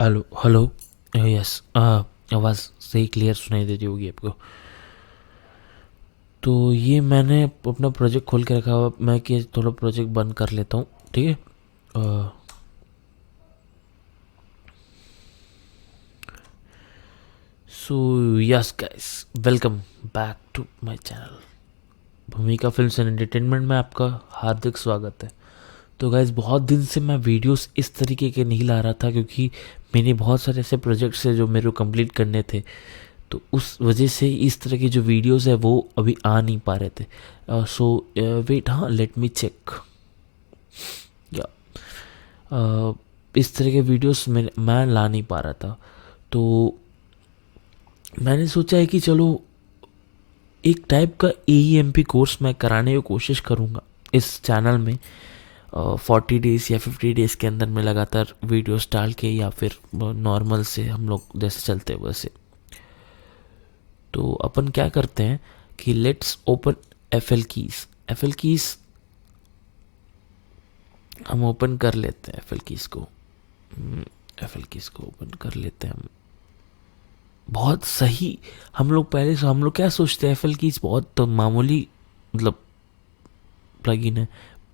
Hello hello. Yes. आवाज़ सही clear सुनाई दे रही होगी आपको। तो ये मैंने अपना प्रोजेक्ट खोल के रखा हुआ, मैं कि थोड़ा प्रोजेक्ट बंद कर लेता हूँ। ठीक है। So yes guys, welcome back to my channel Bhumika films and entertainment में आपका हार्दिक स्वागत है। तो गाइस, बहुत दिन से मैं वीडियोस इस तरीके के नहीं ला रहा था क्योंकि मैंने बहुत सारे ऐसे प्रोजेक्ट्स है जो मेरे को कंप्लीट करने थे। तो उस वजह से इस तरह की जो वीडियोस है वो अभी आ नहीं पा रहे थे। सो वेट, हाँ, लेट मी चेक। या इस तरह के वीडियोस मैं ला नहीं पा रहा था। तो मैंने सोचा है कि चलो एक टाइप का AEMP कोर्स मैं कराने की कोशिश करूँगा इस चैनल में। 40 डेज़ या 50 डेज़ के अंदर में लगातार वीडियोस डाल के, या फिर नॉर्मल से हम लोग जैसे चलते हैं वैसे। तो अपन क्या करते हैं कि let's open F L keys हम ओपन कर लेते हैं। एफ एल कीज को ओपन कर लेते हैं हम। बहुत सही। हम लोग क्या सोचते हैं, एफ एल कीज बहुत तो मामूली, मतलब प्लगइन है।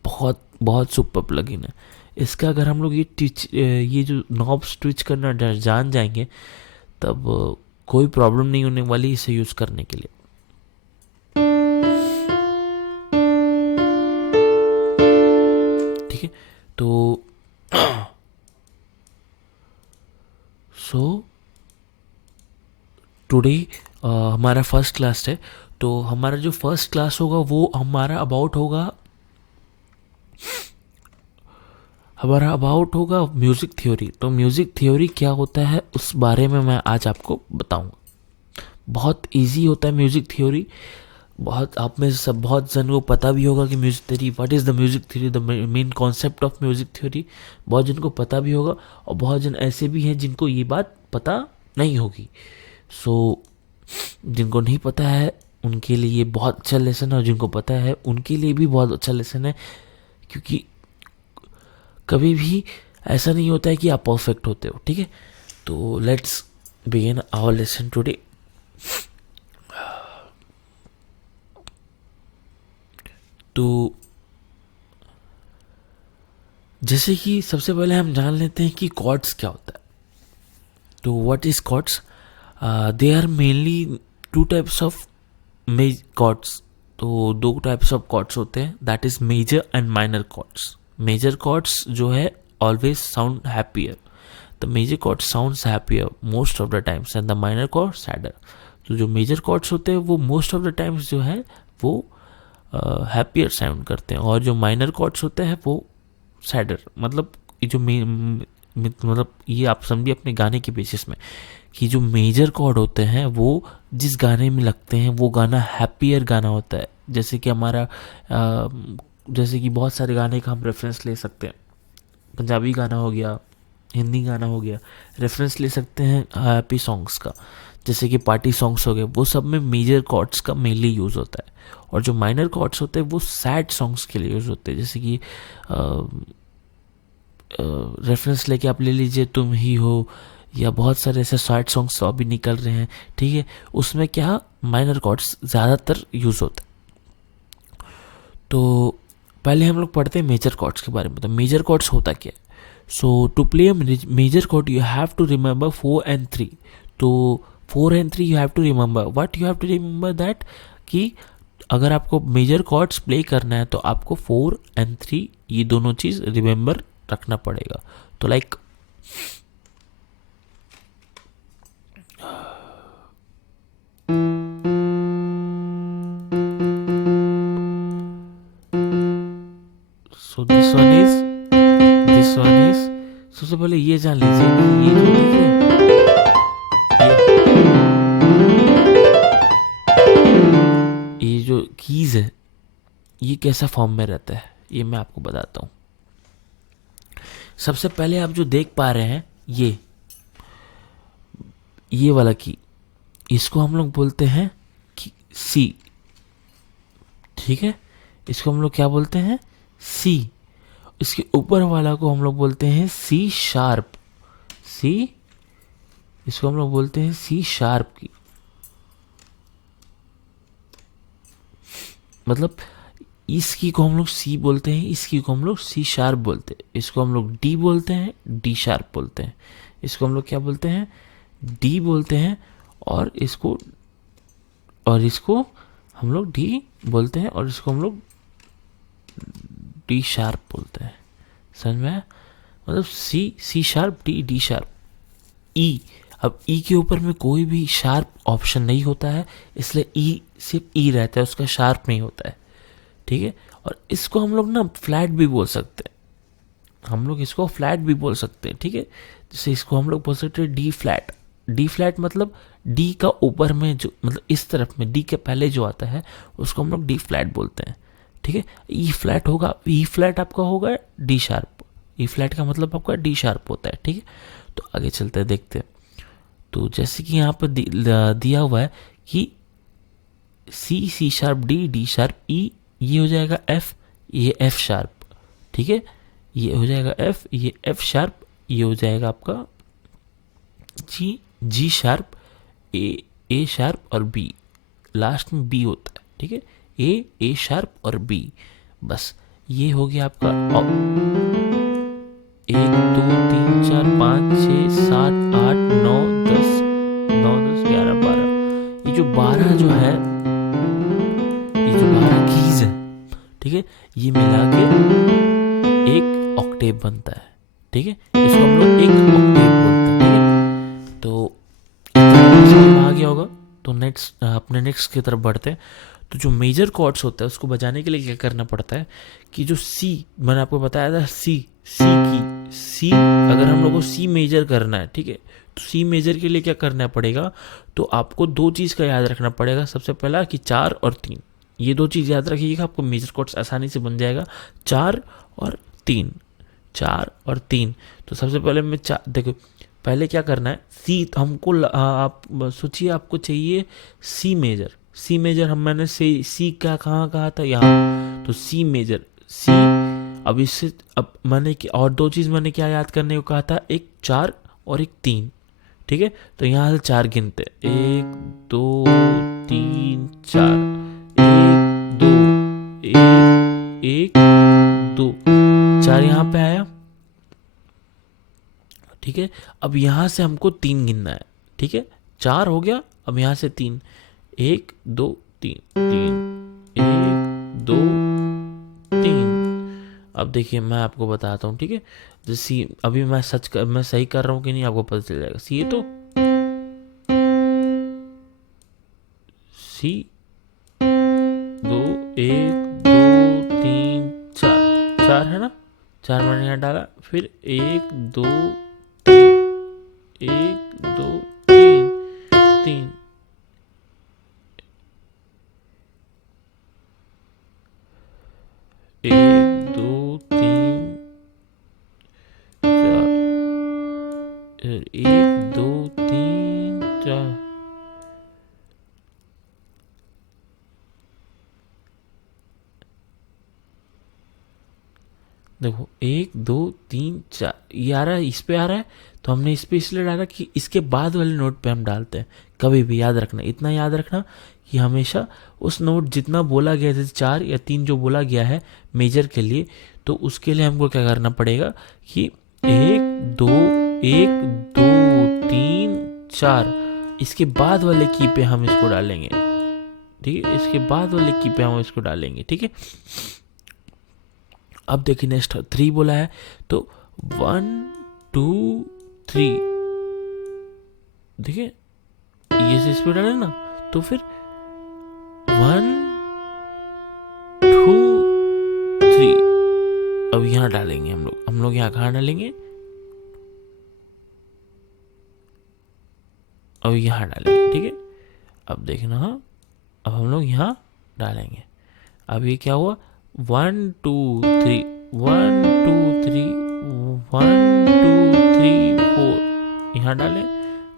बहुत बहुत सुपर प्लगइन है। इसका अगर हम लोग ये जो नॉब्स ट्विच करना जान जाएंगे, तब कोई प्रॉब्लम नहीं होने वाली इसे यूज़ करने के लिए। ठीक है। तो सो टुडे हमारा फर्स्ट क्लास है। तो हमारा जो फर्स्ट क्लास होगा वो हमारा अबाउट होगा म्यूज़िक थ्योरी। तो म्यूज़िक थ्योरी क्या होता है उस बारे में मैं आज आपको बताऊंगा। बहुत इजी होता है म्यूज़िक थ्योरी। बहुत आप में से सब बहुत जन को पता भी होगा कि music theory, what is the music theory, the main concept of music theory. बहुत जन को पता भी होगा, और बहुत जन ऐसे भी हैं जिनको ये बात पता नहीं होगी। सो जिनको नहीं पता है उनके लिए ये बहुत अच्छा लेसन है, और जिनको पता है उनके लिए भी बहुत अच्छा लेसन है। क्योंकि कभी भी ऐसा नहीं होता है कि आप परफेक्ट होते हो। ठीक है। तो let's begin our lesson today. तो जैसे कि सबसे पहले हम जान लेते हैं कि कॉर्ड्स क्या होता है। तो what is chords? They are mainly two types of chords. तो दो टाइप्स ऑफ कॉर्ड्स होते हैं, that is major and minor chords. Major chords जो है always sound happier. The major chord sounds happier most of the times, and the minor chord sadder. तो जो major chords होते हैं वो मोस्ट ऑफ द टाइम्स जो है वो हैप्पियर साउंड करते हैं, और जो माइनर कॉर्ड्स होते हैं वो सैडर। मतलब ये जो मतलब ये आप समझिए अपने गाने के बेसिस में कि जो मेजर कॉर्ड होते हैं वो जिस गाने में लगते हैं वो गाना हैप्पियर गाना होता है। जैसे कि जैसे कि बहुत सारे गाने का हम रेफरेंस ले सकते हैं। पंजाबी गाना हो गया, हिंदी गाना हो गया, रेफरेंस ले सकते हैं हैप्पी सॉन्ग्स का। जैसे कि पार्टी सॉन्ग्स हो गए, वो सब में मेजर कॉर्ड्स का मेनली यूज़ होता है। और जो माइनर कॉर्ड्स होते हैं वो सैड सॉन्ग्स के लिए यूज़ होते हैं। जैसे कि रेफरेंस लेके आप ले लीजिए तुम ही हो, या बहुत सारे ऐसे सैड सॉन्ग्स तो अभी निकल रहे हैं। ठीक है। उसमें क्या माइनर कॉर्ड्स ज़्यादातर यूज़ होता है। तो पहले हम लोग पढ़ते हैं मेजर कॉर्ड्स के बारे में। तो मेजर कॉर्ड्स होता क्या है? So to play a major chord you have to remember 4 and 3। तो 4 and 3 you have to remember. What you have to remember that, कि अगर आपको मेजर कॉर्ड्स प्ले करना है तो आपको 4 and 3 ये दोनों चीज़ रिमेंबर रखना पड़ेगा। तो like so this one is सबसे पहले ये जान लीजिए कि ये जो ये जो कीज है ये कैसा फॉर्म में रहता है ये मैं आपको बताता हूँ। सबसे पहले आप जो देख पा रहे हैं ये वाला की, इसको हम लोग बोलते हैं सी। ठीक है। इसको हम लोग क्या बोलते हैं? सी। इसके ऊपर वाला को हम लोग बोलते हैं C#। सी, इसको हम लोग बोलते हैं सी शार्प की, मतलब इस की को हम लोग सी बोलते हैं, इसकी को हम लोग सी शार्प बोलते हैं, इसको हम लोग डी बोलते हैं, डी शार्प बोलते हैं, इसको हम लोग क्या बोलते हैं, डी बोलते हैं, और इसको हम लोग डी बोलते हैं, और इसको हम लोग डी शार्प बोलते हैं। समझ में आया? मतलब C sharp, D, D sharp, E. अब ई के ऊपर में कोई भी शार्प ऑप्शन नहीं होता है, इसलिए ई सिर्फ ई रहता है, उसका शार्प नहीं होता है। ठीक है, और इसको हम लोग ना फ्लैट भी बोल सकते हैं, हम लोग इसको फ्लैट भी बोल सकते हैं। ठीक है, जैसे इसको हम लोग बोल सकते हैं डी फ्लैट। डी फ्लैट मतलब डी का ऊपर में जो, मतलब इस तरफ में डी के पहले जो आता है उसको हम लोग डी फ्लैट बोलते हैं। ठीक है, ई फ्लैट होगा, ई फ्लैट आपका होगा डी शार्प, ई फ्लैट का मतलब आपका डी शार्प होता है। ठीक है, तो आगे चलते हैं, देखते हैं। तो जैसे कि यहाँ पर दिया हुआ है कि C, C sharp, D, D sharp, E, ये हो जाएगा एफ, ये एफ शार्प। ठीक है, ये हो जाएगा एफ, ये एफ शार्प, ये हो जाएगा आपका जी, जी शार्प, ए शार्प और बी, लास्ट में बी होता है। ठीक है, ए शार्प और बी, बस ये हो गया आपका 1 2 3 4 5 6 7 8 9 10 9 10 11 12, ये जो 12 जो है, ये जो 12 कीज है, ठीक है, ये मिला के एक ऑक्टेव बनता है। ठीक है, इसको हम लोग एक ऑक्टेव बोलते हैं। ठीक है, तो समझ में आ गया होगा। तो अपने नेक्स्ट की तरफ बढ़ते हैं। तो जो मेजर कॉर्ड्स होता है उसको बजाने के लिए क्या करना पड़ता है कि जो सी, मैंने आपको बताया था सी अगर हम लोग को सी मेजर करना है, ठीक है, तो सी मेजर के लिए क्या करना पड़ेगा, तो आपको दो चीज़ का याद रखना पड़ेगा। सबसे पहला कि 4 और 3, ये दो चीज़ याद रखिएगा, आपको मेजर कॉर्ड्स आसानी से बन जाएगा। 4 और 3, 4 और 3। तो सबसे पहले मैं देखो, पहले क्या करना है, सी हमको, आप सोचिए आपको चाहिए सी मेजर। सी मेजर मैंने सी क्या कहाँ कहा था, यहाँ। तो सी मेजर, सी। अब इससे मैंने और दो चीज़ मैंने क्या याद करने को कहा था, एक 4 और एक 3। ठीक है, तो यहाँ से 4 गिनते, 1 2 3 4, 1 2 1 2, 4 यहाँ पे आया। ठीक है, अब यहाँ से हमको 3 गिनना है। ठीक है, 4 हो गया, अब यहाँ से 3, 1 2 3 3, 1 2 3। अब देखिए मैं आपको बताता हूँ। ठीक है, जैसे अभी मैं मैं सही कर रहा हूँ कि नहीं आपको पता चल जाएगा। सी, तो सी 2 1 2 3 4, 4 है ना, 4 मैंने यहाँ डाला, फिर 1 2 1 2 3 3, 1 2 3 4, 1 2 3 4, देखो 1 2 3 4 ये आ रहा है, इस पे आ रहा है, तो हमने इस पे इसलिए डाला कि इसके बाद वाले नोट पे हम डालते हैं। कभी भी याद रखना, इतना याद रखना कि हमेशा उस नोट जितना बोला गया, जैसे 4 या 3 जो बोला गया है मेजर के लिए, तो उसके लिए हमको क्या करना पड़ेगा कि 1 2 3 4, इसके बाद वाले की पे हम इसको डालेंगे। ठीक है, इसके बाद वाले की पे हम इसको डालेंगे। ठीक है, अब देखिए नेक्स्ट 3 बोला है, तो 1 2 3, देखिए ये से इस पे डाले ना, तो फिर 1 2 3, अब यहाँ डालेंगे हम लोग यहाँ कहाँ डालेंगे, अब यहाँ डालेंगे। ठीक है, अब देखना, हाँ, अब हम लोग यहाँ डालेंगे। अब ये क्या हुआ, 1 2 3 1 2 3 1 2 3 4, यहाँ डालें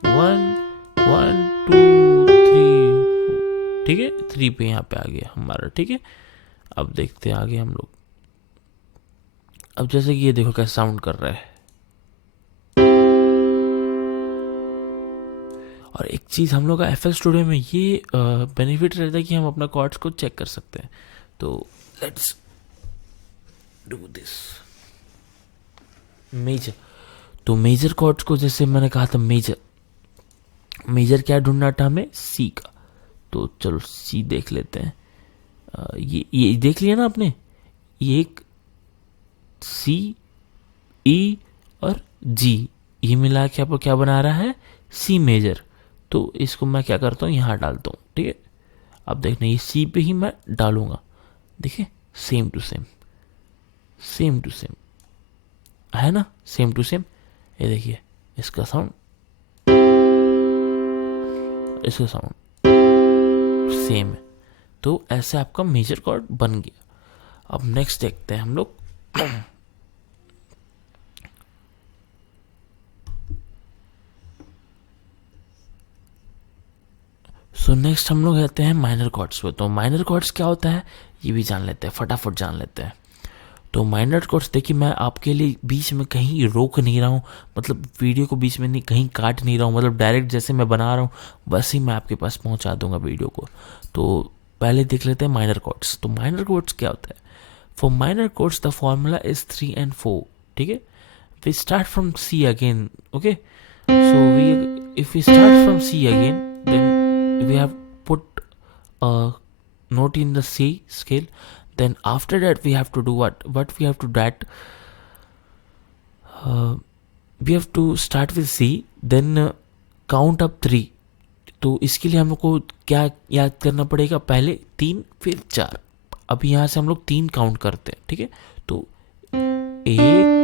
1 1 2 3 4। ठीक है, 3 पे यहाँ पे आ गया हमारा। ठीक है, अब देखते हैं आगे हम लोग। अब जैसे कि ये देखो कैसा साउंड कर रहा है, और एक चीज़ हम लोग का FL स्टूडियो में ये बेनिफिट रहता है कि हम अपना कॉर्ड्स को चेक कर सकते हैं. तो लेट्स डू दिस. मेजर. तो मेजर कॉर्ड्स को जैसे मैंने कहा था, मेजर क्या ढूंढना था हमें? सी का. तो चलो सी देख लेते हैं. ये देख लिया ना आपने, ये एक सी, ई और जी, ये मिला के आपको क्या बना रहा है? C major. तो इसको मैं क्या करता हूँ, यहाँ डालता हूँ. ठीक है, अब देखना ये सी पे ही मैं डालूंगा. देखिए same to same, same to same है ना, सेम टू सेम. ये देखिए इसका साउंड, इसका साउंड सेम है. तो ऐसे आपका मेजर कॉर्ड बन गया. अब नेक्स्ट देखते हैं हम लोग. सो नेक्स्ट हम लोग आते हैं माइनर कॉर्ड्स पे. तो माइनर कॉर्ड्स क्या होता है ये भी जान लेते हैं, फटाफट जान लेते हैं. तो माइनर कॉर्ड्स देखिए, मैं आपके लिए बीच में कहीं रोक नहीं रहा हूँ, मतलब वीडियो को बीच में नहीं कहीं काट नहीं रहा हूँ, मतलब डायरेक्ट जैसे मैं बना रहा हूँ वैसे ही मैं आपके पास पहुँचा दूंगा वीडियो को. तो पहले देख लेते हैं माइनर कॉर्ड्स. तो माइनर कॉर्ड्स क्या होता है? For minor chords the formula is 3 and 4. ठीक है, we start from C again. Okay, so we if we start from C again, then we have put a note in the C scale. Then after that we have to do what we have to that we have to start with C, then count up 3. तो इसके लिए हम लोग को क्या याद करना पड़ेगा? पहले 3 फिर 4. अब यहाँ से हम लोग 3 काउंट करते हैं. ठीक है, तो 1,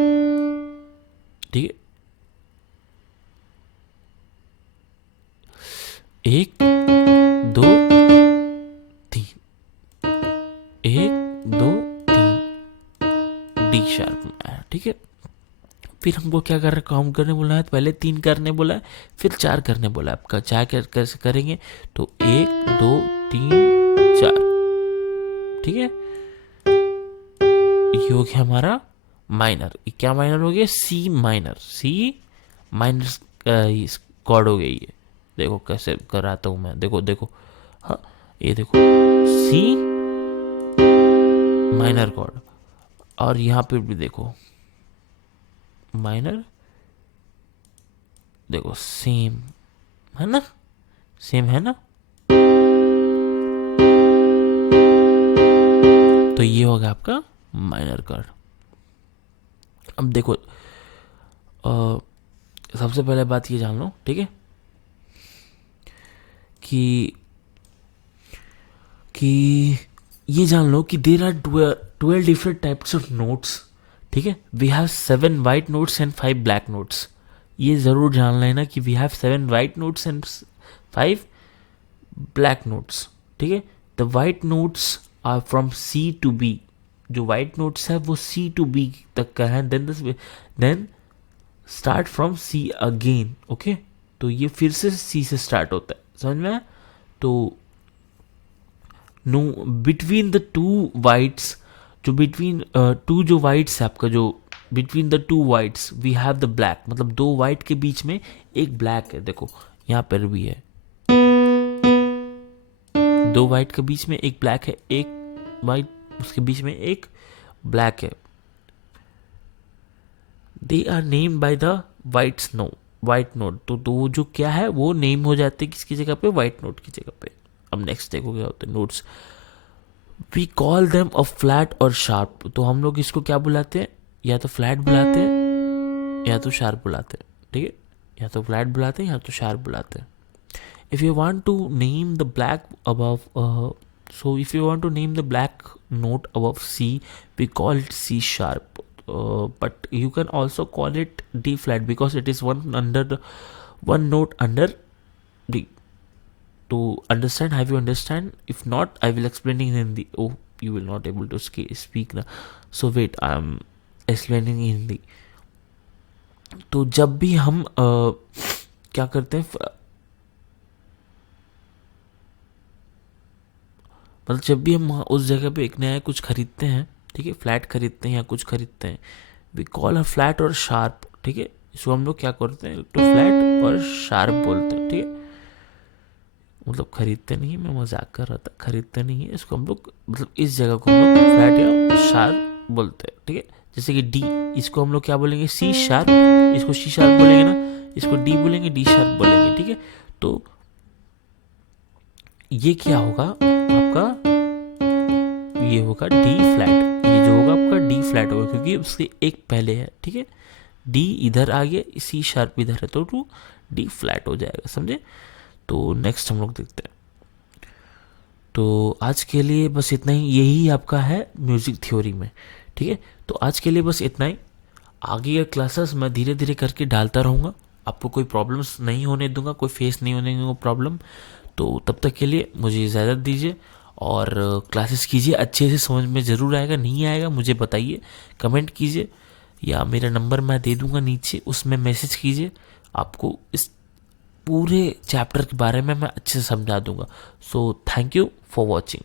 ठीक है, 1 2 3, 1 2 3 डी शार्प में आया. ठीक है, फिर हमको क्या कर काउंट करने बोला है? पहले 3 करने बोला है, फिर 4 करने बोला है. आपका 4 कैसे करेंगे? तो 1 2 3 4. ठीक है, ये हो गया हमारा माइनर. क्या माइनर हो गया? C minor. C minor chord हो गई ये. देखो कैसे कराता हूं मैं, देखो देखो, हाँ ये देखो सी माइनर कॉर्ड. और यहाँ पे भी देखो माइनर, देखो सेम है ना, सेम है ना. तो ये होगा आपका माइनर कॉर्ड. अब देखो सबसे पहले बात ये जान लो, ठीक है, कि ये जान लो कि there are 12 different types of notes. ठीक है, we have 7 white notes and 5 black notes. ये ज़रूर जान लेना कि we have 7 white notes and 5 black notes. ठीक है, the white notes are from C to B. जो वाइट नोट्स है वो सी टू बी तक का है. Then start from C again. Okay, तो ये फिर से सी से स्टार्ट होता है, समझ में आया? तो no between the two whites, जो बिटवीन टू जो वाइट्स है आपका, जो between the two whites we have the black. मतलब 2 वाइट के बीच में एक ब्लैक है. देखो यहाँ पर भी है, 2 वाइट के बीच में एक ब्लैक है, एक वाइट उसके बीच में एक ब्लैक है. They are name by the white note. तो वो जो क्या है वो नेम हो जाते हैं किसकी जगह पे? वाइट नोट की जगह पे. अब नेक्स्ट देखो क्या होता है notes. We call them a flat और शार्प. तो हम लोग इसको क्या बुलाते हैं? या तो फ्लैट बुलाते हैं या तो शार्प बुलाते हैं. ठीक है, या तो फ्लैट बुलाते हैं या तो शार्प बुलाते हैं. If you want to name the black above, so if you want to name the black note above C, we call it C sharp. But you can also call it D flat because it is one note under D. To understand, have you understand? If not, I will explain in Hindi. Oh, you will not able to speak now. So wait, I am explaining in Hindi. तो जब भी हम क्या करते हैं, मतलब जब भी हम उस जगह पे एक नया कुछ खरीदते हैं, ठीक है, फ्लैट खरीदते हैं या कुछ खरीदते हैं, वी कॉल अ फ्लैट और शार्प. ठीक है, इसको हम लोग क्या करते हैं? तो फ्लैट और शार्प बोलते हैं. ठीक है, मतलब खरीदते नहीं है, मैं मजाक कर रहा था, खरीदते नहीं है इसको हम लोग, मतलब इस जगह को हम लोग फ्लैट या शार्प बोलते हैं, ठीक है। जैसे कि डी, इसको हम लोग क्या बोलेंगे, सी शार्प, इसको सी शार्प बोलेंगे ना, इसको डी बोलेंगे, डी शार्प बोलेंगे, ठीक है। तो ये क्या होगा आपका, ये होगा डी फ्लैट, ये जो होगा आपका डी फ्लैट होगा, क्योंकि उससे एक पहले है, ठीक है। डी इधर आ गया, सी शार्प इधर है, तो टू डी फ्लैट हो जाएगा, समझे। तो नेक्स्ट हम लोग देखते हैं। तो आज के लिए बस इतना ही, यही आपका है म्यूजिक थ्योरी में, ठीक है। तो आज के लिए बस इतना ही, आगे के क्लासेस मैं धीरे धीरे करके डालता रहूँगा, आपको कोई प्रॉब्लम्स नहीं होने दूंगा, कोई फेस नहीं होने दूंगा प्रॉब्लम। तो तब तक के लिए मुझे इजाज़त दीजिए, और क्लासेस कीजिए, अच्छे से समझ में ज़रूर आएगा, नहीं आएगा मुझे बताइए, कमेंट कीजिए, या मेरा नंबर मैं दे दूंगा नीचे, उसमें मैसेज कीजिए, आपको इस पूरे चैप्टर के बारे में मैं अच्छे से समझा दूंगा। So thank you for watching.